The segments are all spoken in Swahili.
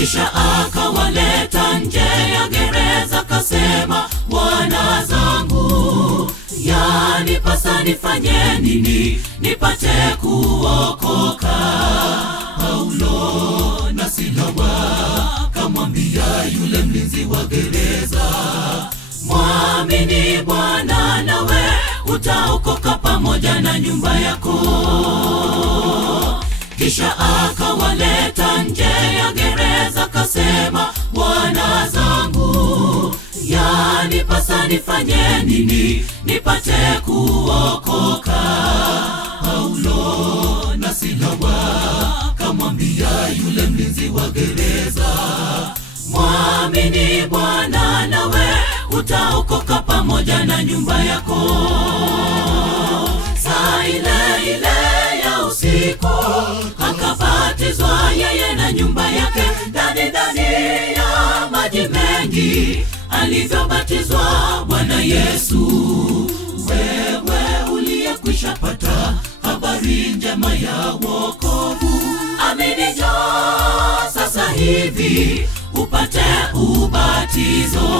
Kisha akawaleta nje ya gereza, kasema, wana zangu, yanipasa nifanye nini nipate kuokoka? Paulo na Sila wakamwambia yule mlinzi wa gereza, mwamini Bwana nawe utaokoka pamoja na nyumba yako. Kisha akawaleta nje ya gereza, kasema, wana zangu, yanipasa nifanye nini nipate kuokoka? Paulo na Sila wakamwambia yule mlinzi wa gereza, mwamini Bwana nawe utaokoka pamoja na nyumba yako. Saa ile ile ya usiku akabatizwa yeye na nyumba yake, ndani ya maji mengi alivyobatizwa Bwana Yesu. Wewe uliyekwisha pata habari njema ya wokovu, amini njoo sasa hivi upate ubatizo.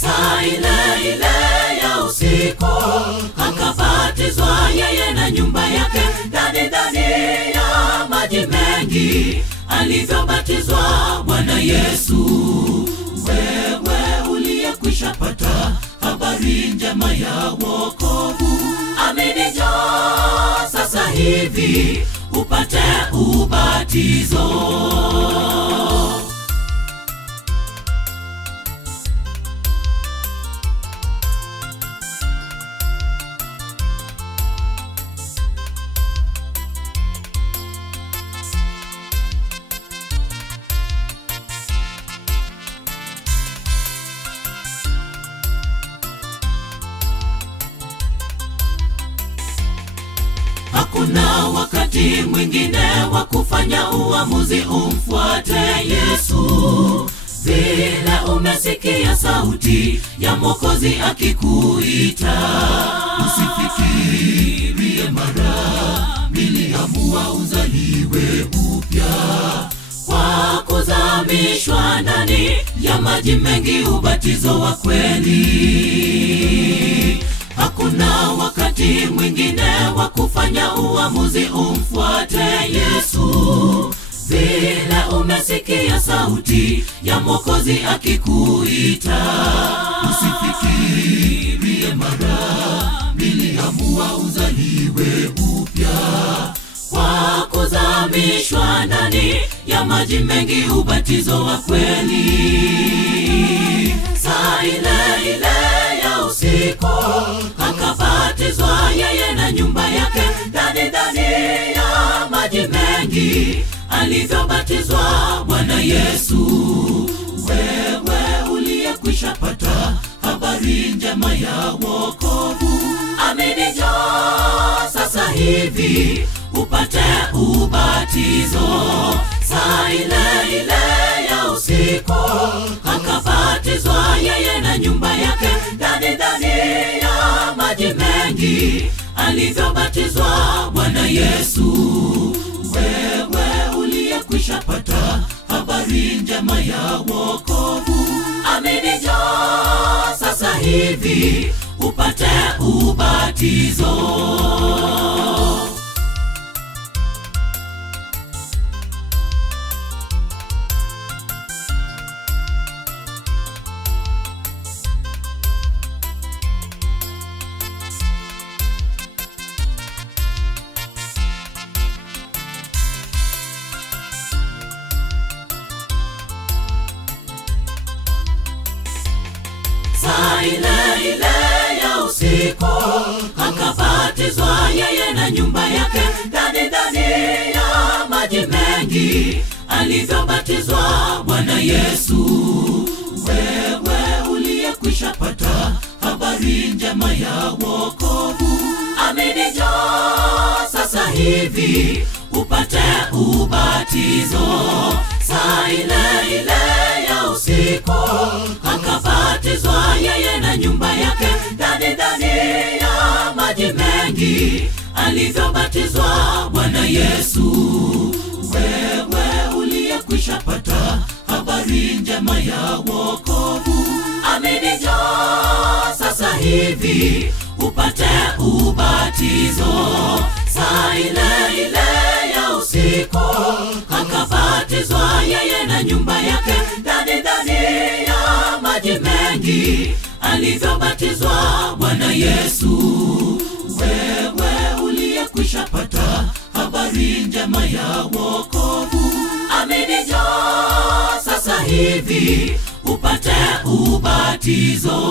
Saa ile ile ya usiku akabatizwa yeye na nyumba yake, ndani ya maji mengi alivyobatizwa Bwana Yesu. Wewe uliyekwisha pata habari njema ya wokovu, amini njoo sasa hivi upate ubatizo. Hakuna wakati mwingine wa kufanya uamuzi umfuate Yesu. Vile umesikia sauti ya Mwokozi akikuita, usifikirie mara mbili, amua uzaliwe upya kwa kuzamishwa ndani ya maji mengi, ubatizo wa kweli. Hakuna wakati mwingine wa kufanya uamuzi umfuate Yesu. Vile umesikia sauti ya Mwokozi akikuita, usifikirie mara mbili, amua uzaliwe upya kwa kuzamishwa ndani ya maji mengi, ubatizo wa kweli. Saa ile ile ya usiku akabatizwa yeye na nyumba yake, ndani ya maji mengi alivyobatizwa Bwana Yesu. Wewe uliyekwisha pata habari njema ya wokovu, amini njoo sasa hivi upate ubatizo. Saa ile ile ya usiku akabatizwa yeye na nyumba yake, ndani ya maji mengi alivyobatizwa Bwana Yesu. Wewe uliyekwisha pata habari njema ya wokovu, amini njoo sasa hivi upate ubatizo. Saa ile ile ya usiku akabatizwa yeye na nyumba yake, ndani ya maji mengi alivyobatizwa Bwana Yesu. Wewe uliyekwisha pata habari njema ya wokovu, amini njoo sasa hivi upate ubatizo. Saa ile ile ya usiku akabatizwa yeye na nyumba yake, ndani ya maji mengi alivyobatizwa Bwana Yesu. Wewe uliyekwisha pata habari njema ya wokovu. Amini njoo sasa hivi upate ubatizo. Saa ile ile ya usiku akabatizwa yeye na nyumba yake ndani ya maji mengi alivyobatizwa Bwana Yesu. Wewe uliyekwisha pata habari njema ya wokovu, amini njoo sasa hivi upate ubatizo.